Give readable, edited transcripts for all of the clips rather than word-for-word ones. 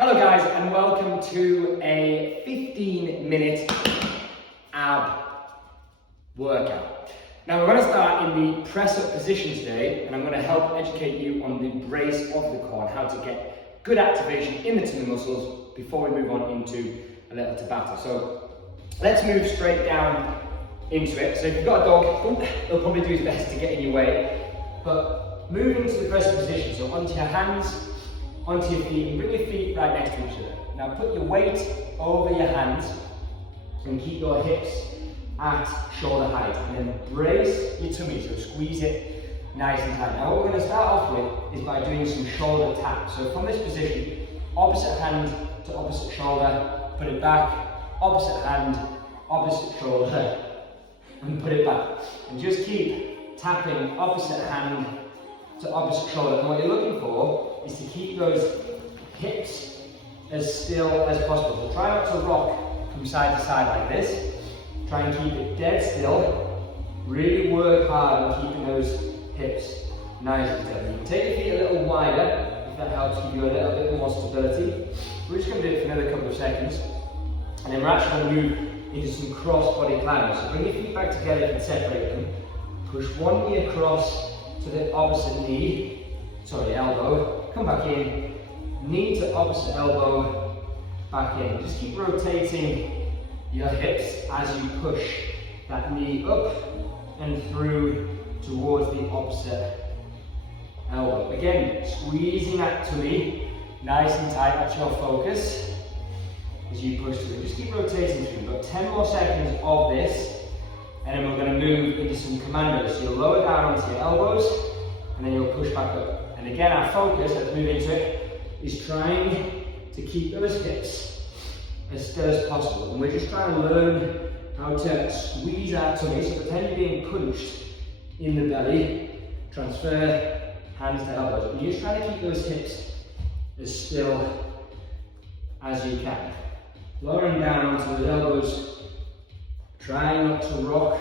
Hello guys, and welcome to a 15-minute ab workout. Now we're going to start in the press-up position today, and I'm going to help educate you on the brace of the core and how to get good activation in the tummy muscles before we move on into a little Tabata. So let's move straight down into it. So if you've got a dog, he'll probably do his best to get in your way, but move into the press-up position, so onto your hands, onto your feet, and bring your feet right next to each other. Now put your weight over your hands and keep your hips at shoulder height, and then brace your tummy, so squeeze it nice and tight. Now what we're going to start off with is by doing some shoulder taps. So from this position, opposite hand to opposite shoulder, put it back, opposite hand, opposite shoulder, and put it back. And just keep tapping opposite hand to opposite shoulder. And what you're looking for is to keep those hips as still as possible. So try not to rock from side to side like this. Try and keep it dead still. Really work hard on keeping those hips nice and still. You can take your feet a little wider if that helps give you a little bit more stability. We're just going to do it for another couple of seconds, and then we're actually going to move into some cross body climbers. So bring your feet back together and separate them. Push one knee across to the opposite knee, elbow, come back in, knee to opposite elbow, back in. Just keep rotating your hips as you push that knee up and through towards the opposite elbow. Again, squeezing that tummy nice and tight, that's your focus as you push through. Just keep rotating through. We've got 10 more seconds of this, and then we're going to move into some commandos. So you'll lower down onto your elbows, and then you'll push back up. And again, our focus, let's move into it, is trying to keep those hips as still as possible. And we're just trying to learn how to squeeze our tummy. So pretend you're being punched in the belly. Transfer hands to elbows. And you're just trying to keep those hips as still as you can. Lowering down onto the elbows. Try not to rock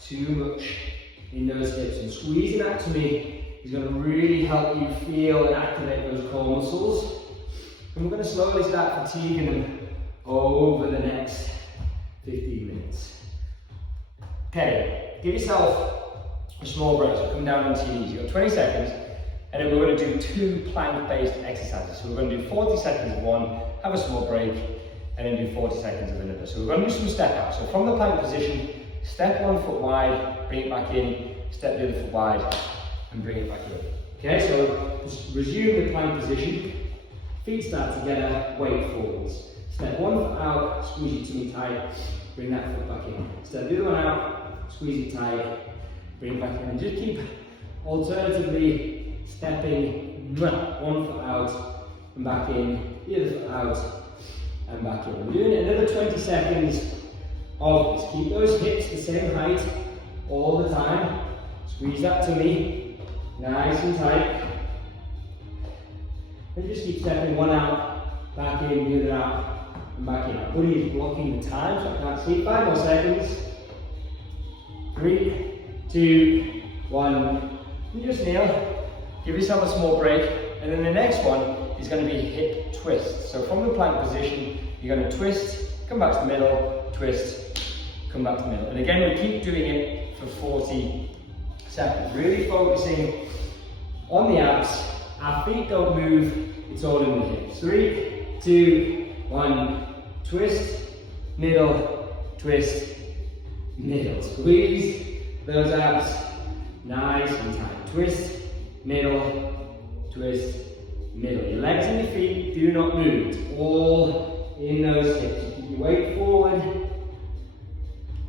too much in those hips, and squeezing that tummy is going to really help you feel and activate those core muscles. And we're going to slowly start fatiguing them over the next 15 minutes. Okay, give yourself a small break. So come down onto your knees. You've got 20 seconds, and then we're going to do 2 plank-based exercises. So we're going to do 40 seconds of one, have a small break, and then do 40 seconds of another. So we're going to do some step out. So from the plank position, step 1 foot wide, bring it back in, step the other foot wide, and bring it back in. Okay, so just resume the plank position. Feet start together, weight forwards. Step 1 foot out, squeeze your tummy tight, bring that foot back in. Step the other one out, squeeze it tight, bring it back in. And just keep alternatively stepping 1 foot out and back in, the other foot out and back in. We're doing another 20 seconds of this. Keep those hips the same height all the time. Squeeze that tummy nice and tight. And just keep stepping 1 out, back in, the other out, and back in. Our buddy is blocking the time, so I can't see. 5 more seconds. 3, 2, 1. You just kneel. Give yourself a small break. And then the next one is going to be hip twist. So from the plank position, you're going to twist, come back to the middle, twist, come back to the middle. And again, we keep doing it for 40 seconds. Really focusing on the abs. Our feet don't move, it's all in the hips. 3, 2, 1. Twist, middle, twist, middle. Squeeze those abs nice and tight. Twist, middle, twist, middle. Your legs and your feet do not move. It's all in those hips. You keep your weight forward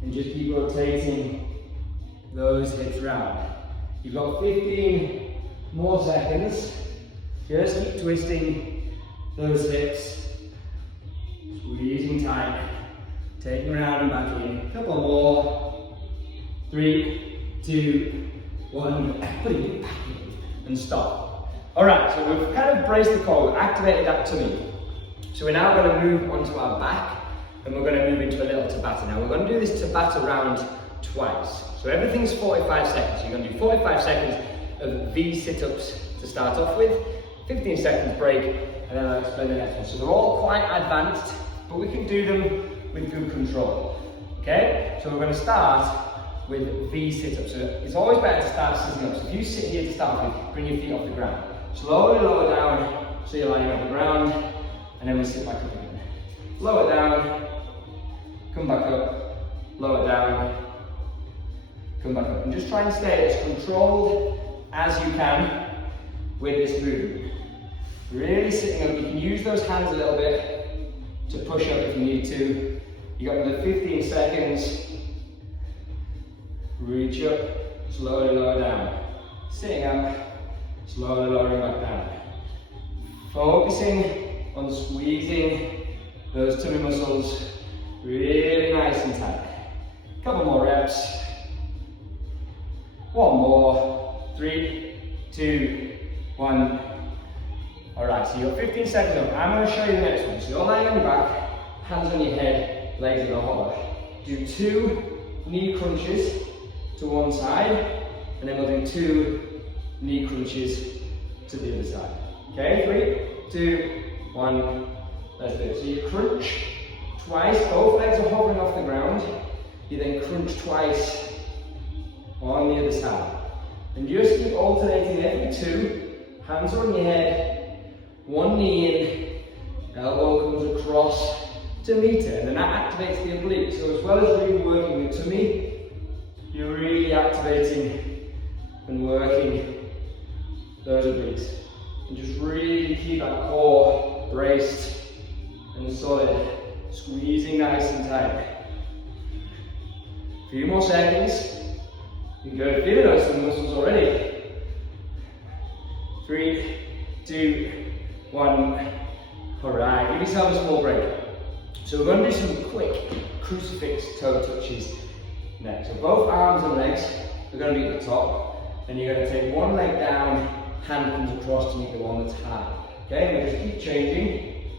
and just keep rotating those hips round. You've got 15 more seconds. Just keep twisting those hips, squeezing tight, taking around and back in. A couple more. 3, 2, 1. Putting it back in and stop. Alright, so we've kind of braced the core, we've activated that tummy. So we're now going to move onto our back, and we're going to move into a little Tabata. Now we're going to do this Tabata round twice. So everything's 45 seconds. You're going to do 45 seconds of V sit-ups to start off with, 15 seconds break, and then I'll explain the next one. So they're all quite advanced, but we can do them with good control. Okay, so we're going to start with V sit-ups. So it's always better to start sitting up. So if you sit here to start with, bring your feet off the ground. Slowly lower down, so you're lying on the ground, and then we sit back up again. Lower down, come back up, lower down, come back up. And just try and stay as controlled as you can with this movement. Really sitting up. You can use those hands a little bit to push up if you need to. You got another 15 seconds. Reach up, slowly lower down. Sitting up, slowly lowering back down. Focusing on squeezing those tummy muscles really nice and tight. Couple more reps. One more. 3, 2, 1. Alright, so you've got 15 seconds up. I'm going to show you the next one. So you're lying on your back, hands on your head, legs in a hollow. Do 2 knee crunches to one side, and then we'll do 2 knee crunches to the other side. Okay, 3, 2, 1. Let's do it. So you crunch twice, both legs are hovering off the ground. You then crunch twice on the other side. And just keep alternating every 2. Hands are on your head, 1 knee in, elbow comes across to meet it, and then that activates the obliques. So as well as really working with tummy, you're really activating and working those obliques. And just really keep that core braced and solid, squeezing nice and tight. A few more seconds. You can go feeling those some muscles already. 3, 2, 1. Alright, give yourself a small break. So we're going to do some quick crucifix toe touches next. So both arms and legs are going to be at the top, and you're going to take one leg down, hand comes across to meet the one that's high. Okay, and we just keep changing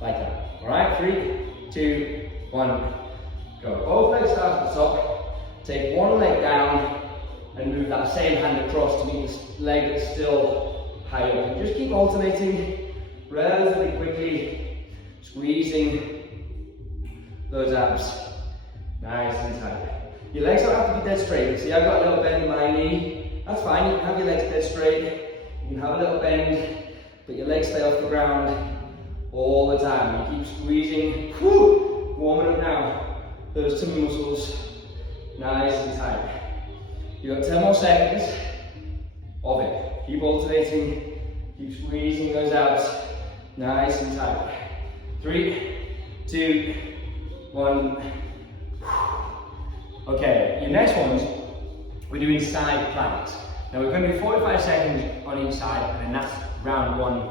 like that. Alright, 3, 2, 1, go. Both legs start at the top, take one leg down, and move that same hand across to meet the leg that's still higher. And just keep alternating relatively quickly, squeezing those abs nice and tight. Your legs don't have to be dead straight. See, I've got a little bend in my knee. That's fine, you can have your legs dead straight. You can have a little bend, but your legs stay off the ground all the time. You keep squeezing, whoo, warming up now. Those tummy muscles nice and tight. You've got 10 more seconds of it. Keep alternating, keep squeezing those abs nice and tight. 3, 2, 1. Okay, your next ones, we're doing side planks. Now we're going to do 45 seconds on each side, and then that's round 1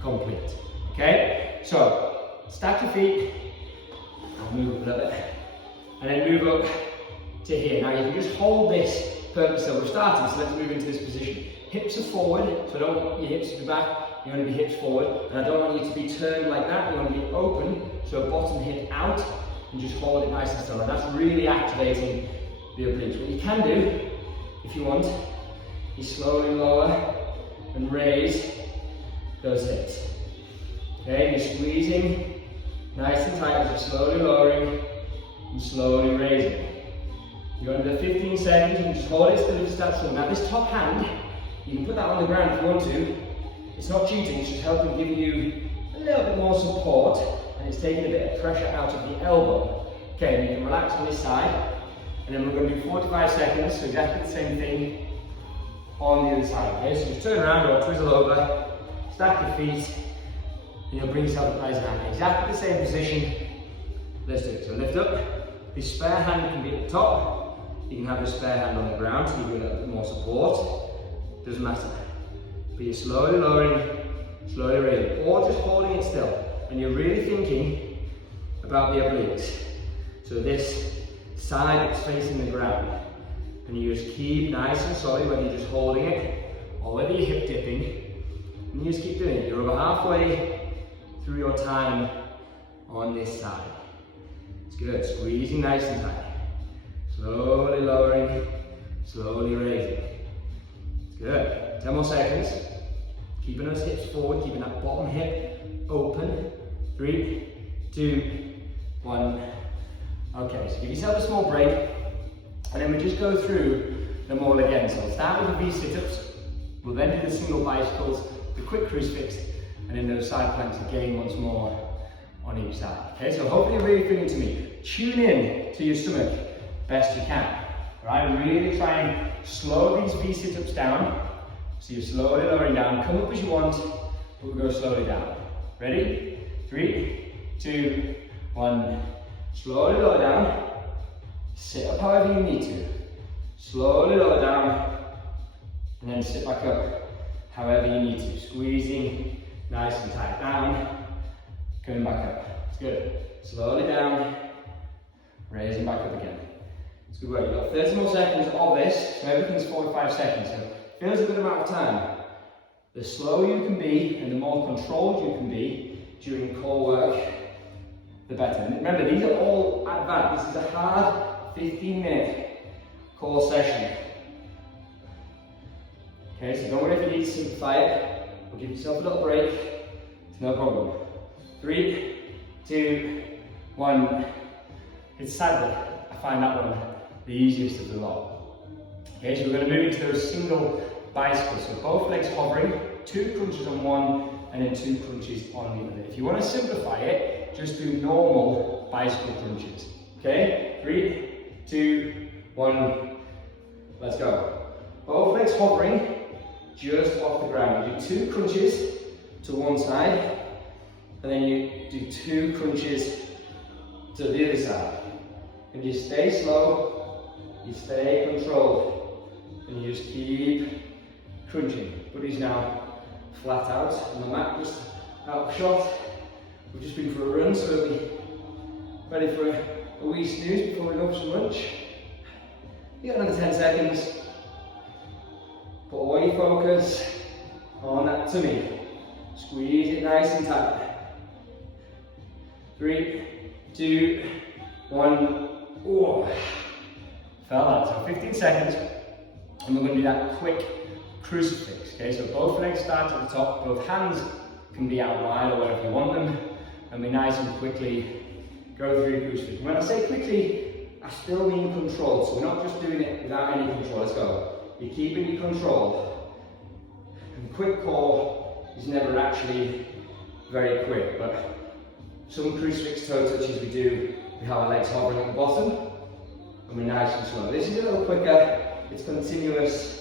complete. Okay, so stack your feet, I'll move up a little bit, and then move up to here. Now you can just hold this purpose that we're starting, so let's move into this position. Hips are forward, so I don't want your hips to be back, you want to be hips forward, and I don't want you to be turned like that, you want to be open, so bottom hip out, and just hold it nice and still, and that's really activating the obliques. What you can do, if you want, is slowly lower and raise those hips. Okay, you're squeezing nice and tight as you're slowly lowering and slowly raising. You've got another 15 seconds, you can just hold it still if it starts to. Now this top hand, you can put that on the ground if you want to. It's not cheating, it's just helping give you a little bit more support, and it's taking a bit of pressure out of the elbow. Okay, and you can relax on this side, and then we're going to do 45 seconds, so exactly the same thing on the other side. Okay, so just turn around or twizzle over, stack your feet, and you'll bring yourself up nice and high. Exactly the same position. Let's do it. So lift up. This spare hand can be at the top. You can have the spare hand on the ground to give you a little bit more support. Doesn't matter. But you're slowly lowering, slowly raising, or just holding it still. And you're really thinking about the obliques. So this side that's facing the ground. And you just keep nice and solid, whether you're just holding it or whether you're hip dipping. And you just keep doing it. You're about halfway through your time on this side. It's good. Squeezing nice and tight. Slowly lowering, slowly raising. It's good. 10 more seconds. Keep Keeping those hips forward, keeping that bottom hip open. 3, 2, 1. Okay, so give yourself a small break, and then we just go through them all again. So we'll start with the V sit-ups, we'll then do the single bicycles, the quick crucifix, and then those side planks again once more on each side. Okay, so hopefully you're really feeling to me. Tune in to your stomach best you can. Right, really try and slow these V sit-ups down. So you're slowly lowering down. Come up as you want, but we'll go slowly down. Ready? 3, 2, 1. Slowly lower down. Sit up however you need to. Slowly lower down. And then sit back up however you need to. Squeezing nice and tight down. Coming back up. It's good. Slowly down. Raising back up again. It's good work. You've got 30 more seconds of this. So everything's 45 seconds. So it feels a good amount of time. The slower you can be and the more controlled you can be during core work, the better. And remember, these are all advanced. This is a hard 15-minute core session. Okay, so don't worry if you need to simplify it. We'll give yourself a little break. It's no problem. 3, 2, 1. It's sadly, I find that one the easiest of the lot. Okay, so we're going to move into those single bicycles. So both legs hovering, 2 crunches on one, and then 2 crunches on the other. If you want to simplify it, just do normal bicycle crunches. Okay, 3, 2, 1, let's go. Both legs hovering, just off the ground. You do 2 crunches to one side, and then you do 2 crunches to the other side. And you stay slow, you stay controlled, and you just keep crunching. Buddy's now flat out on the mat, just out of shot. We've just been for a run, so we'll be ready for a wee snooze before we go for some lunch. You got another 10 seconds. Put all your focus on that tummy. Squeeze it nice and tight. 3, 2, 1. Oh, fell out. So 15 seconds, and we're going to do that quick crucifix. Okay, so both legs start at the top, both hands can be out wide or wherever you want them, and we nice and quickly go through crucifix. And when I say quickly, I still mean control. So we're not just doing it without any control. Let's go. You're keeping your control. And quick core is never actually very quick, but some crucifix toe touches we do. We have our legs hovering at the bottom, and we're nice and slow. This is a little quicker, it's continuous.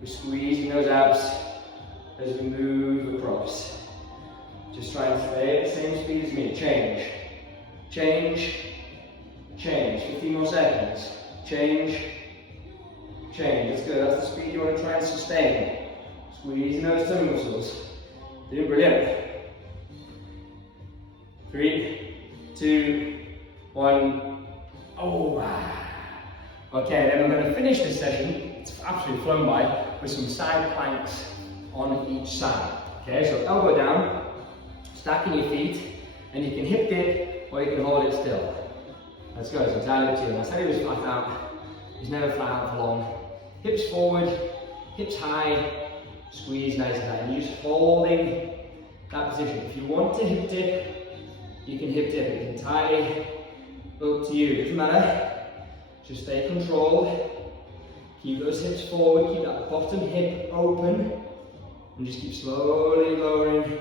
We're squeezing those abs as we move across. Just try and stay at the same speed as me. Change, change, change. 15 more seconds. Change, change. That's good, that's the speed you want to try and sustain. Squeezing those tummy muscles. Doing brilliant. 3, 2, 1. Oh, okay, then we're going to finish this session. It's absolutely flown by with some side planks on each side. Okay, so elbow down, stacking your feet, and you can hip dip or you can hold it still. Let's go, it's entirely up to you. And I said he was flat out. He's never flat out for long. Hips forward, hips high, squeeze nice and tight. And you're just holding that position. If you want to hip dip, you can hip dip. It's entirely up to you. It doesn't matter. Just stay controlled. Keep those hips forward. Keep that bottom hip open. And just keep slowly lowering,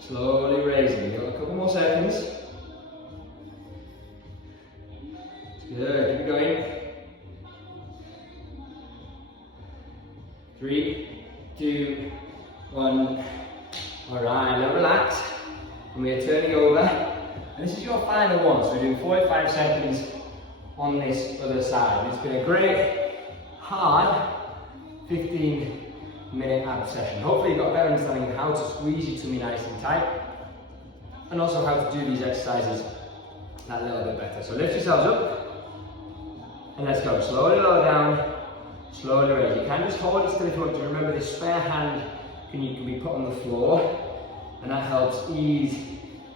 slowly raising. You've got a couple more seconds. Good. Keep going. 3, 2, 1. Alright, now relax. And we are turning over. And this is your final one. So we're doing 45 seconds on this other side. It's been a great, hard 15-minute ab session. Hopefully you've got a better understanding of how to squeeze your tummy nice and tight. And also how to do these exercises that little bit better. So lift yourselves up. And let's go. Slowly lower down. Slowly raise. You can just hold it still if you want to. Remember, this spare hand can be put on the floor, and that helps ease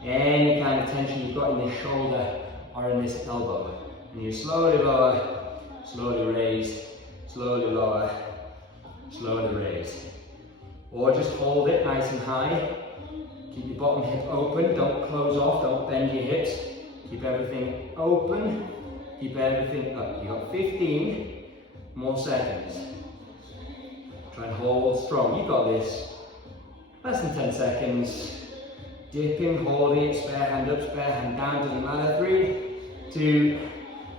any kind of tension you've got in this shoulder or in this elbow. And you slowly lower, slowly raise, slowly lower, slowly raise. or just hold it nice and high. Keep your bottom hip open, don't close off, don't bend your hips. Keep everything open, keep everything up. You got 15 more seconds. Try and hold strong, you got this. Less than 10 seconds. Dipping, holding it, spare hand up, spare hand down, doesn't matter. 3, 2,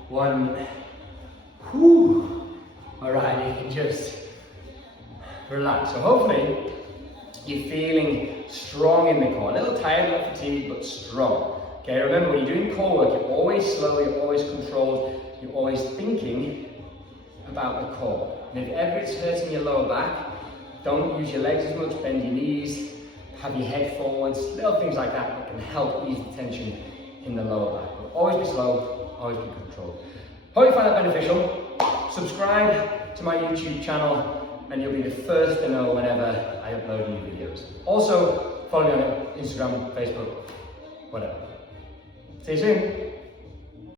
1. Whew. All right, you can just relax. So hopefully you're feeling strong in the core. A little tired, not fatigued, but strong. Okay, remember when you're doing core work, you're always slow, you're always controlled, you're always thinking about the core. And if ever it's hurting your lower back, don't use your legs as much, bend your knees, have your head forwards, little things like that can help ease the tension in the lower back. But always be slow, always be controlled. Hope you find that beneficial. Subscribe to my YouTube channel and you'll be the first to know whenever I upload new videos. Also, follow me on Instagram, Facebook, whatever. See you soon.